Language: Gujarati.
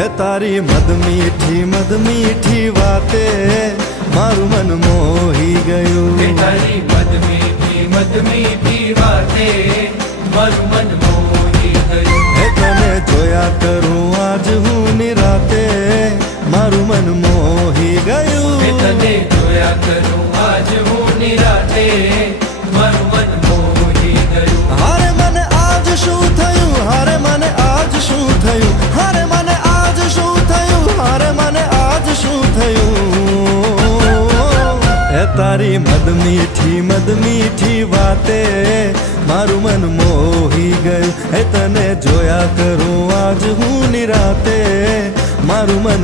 હે તારી મદ મીઠી વાતે મારું મન મોહી ગયું. તારી મદ મીઠી વાતે મારું મન મોહી ગયું. હે તને જોયા કરું આજ હું નિરાતે મારું મન મોહી ગયું. તને જોયા કરું આજ હું નિરાતે મારું મન મોહી ગયું. હારે મને આજ શું થયું, હારે મને આજ શું થયું, હારે મને આજ શું થયું, હારે મને આજ શું થયું. હે તારી મદ મીઠી વાતે મારું મન મોહી ગયું. હે તને જોયા કરું આજ હું નિરાતે મારું મન